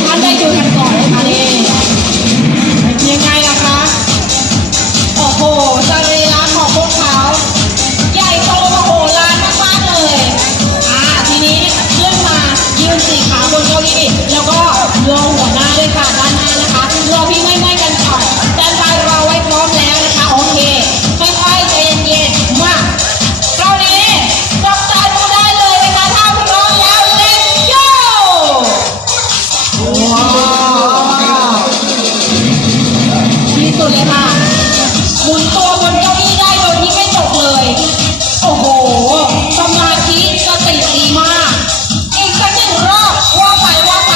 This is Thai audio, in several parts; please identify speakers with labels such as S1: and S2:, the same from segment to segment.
S1: ঠান্ডায় চলে ที่สุดเลยค่ะหมุนตัวบนเก้าอี้ได้โดยที่ไม่ตกเลย โอ้โหสมาธิสติดีมาก อีกสักหนึ่งรอบว่าไปว่าไป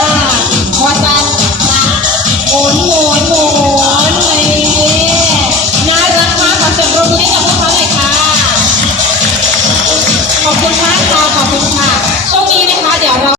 S1: อ่าว่าไปหมุนหมุนหมุนเลยน่ารักาขอเสียงรบนี้กัพวกเขาหนคะขอบคุณค่ะ ขอบคุณค่ะช่วงนี้นะคะ เดี๋ยวเรา